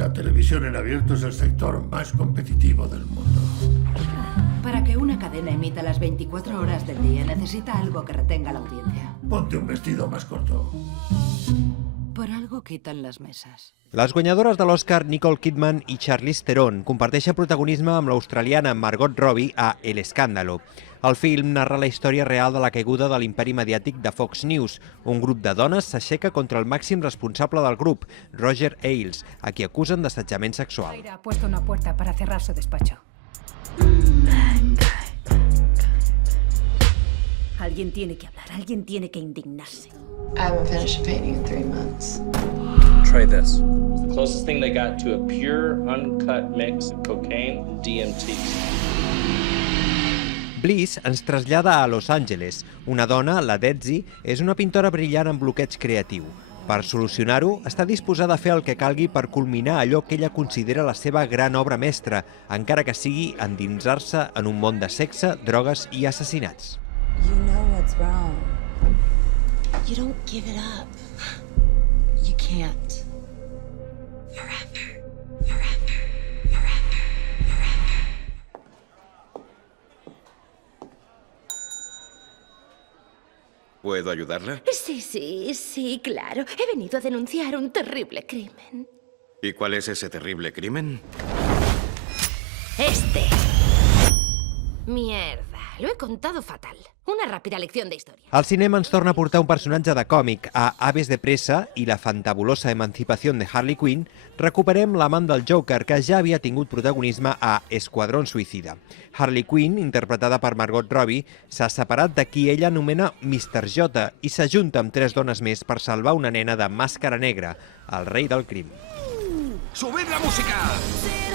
La televisión en abierto es el sector más competitivo del mundo. Para que una cadena emita las 24 horas del día, necesita algo que retenga la audiencia. Ponte un vestido más corto. Por algo quitan las mesas. Les guanyadores de l'Oscar Nicole Kidman i Charlize Theron comparteixen protagonisme amb l'australiana Margot Robbie a El Escándalo. El film narra la història real de la caiguda de l'imperi mediàtic de Fox News. Un grup de dones s'aixeca contra el màxim responsable del grup, Roger Ailes, a qui acusen d'assetjament sexual. Mayra ha puesto una puerta para cerrar su despacho. Alguien tiene que hablar, alguien tiene que indignarse. I haven't finished a painting in 3 months. Try this. Closest thing they got to a pure, uncut mix of cocaine and DMT. Bliss ens trasllada a Los Angeles. Una dona, la Desi, és una pintora brillant amb bloqueig creatiu. Per solucionar-ho, està disposada a fer el que calgui per culminar allò que ella considera la seva gran obra mestra, encara que sigui endinsar-se en un món de sexe, drogues i assassinats. You know what's wrong. You don't give it up. You can't. Forever, forever, forever, forever. ¿Puedo ayudarla? Sí, claro. He venido a denunciar un terrible crimen. ¿Y cuál es ese terrible crimen? Este. Mierda, lo he contado fatal. Una ràpida lecció de història. El cinema ens torna a portar un personatge de còmic. A Aves de pressa i la fantabulosa emancipació de Harley Quinn, recuperem l'amant del Joker, que ja havia tingut protagonisme a Esquadrón Suïcida. Harley Quinn, interpretada per Margot Robbie, s'ha separat de qui ella anomena Mr. J i s'ajunta amb 3 dones més per salvar una nena de màscara negra, el rei del crim. ¡Subid la música!